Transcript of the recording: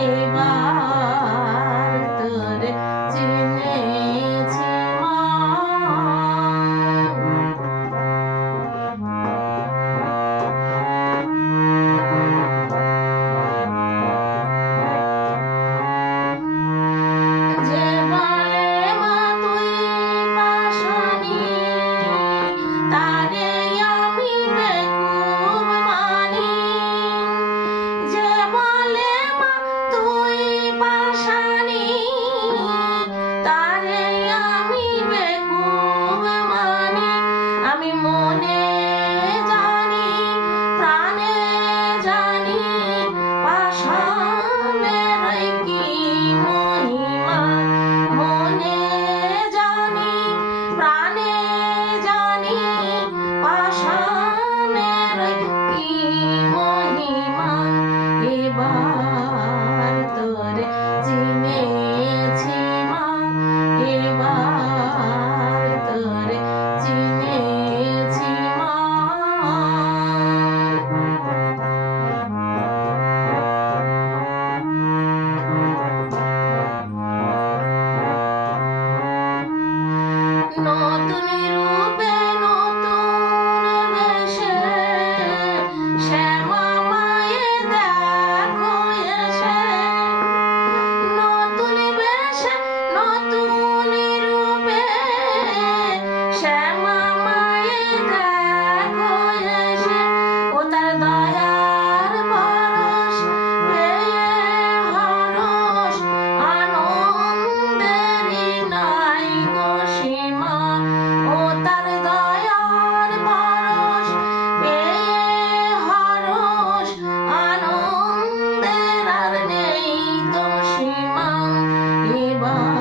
Shema. Shiva.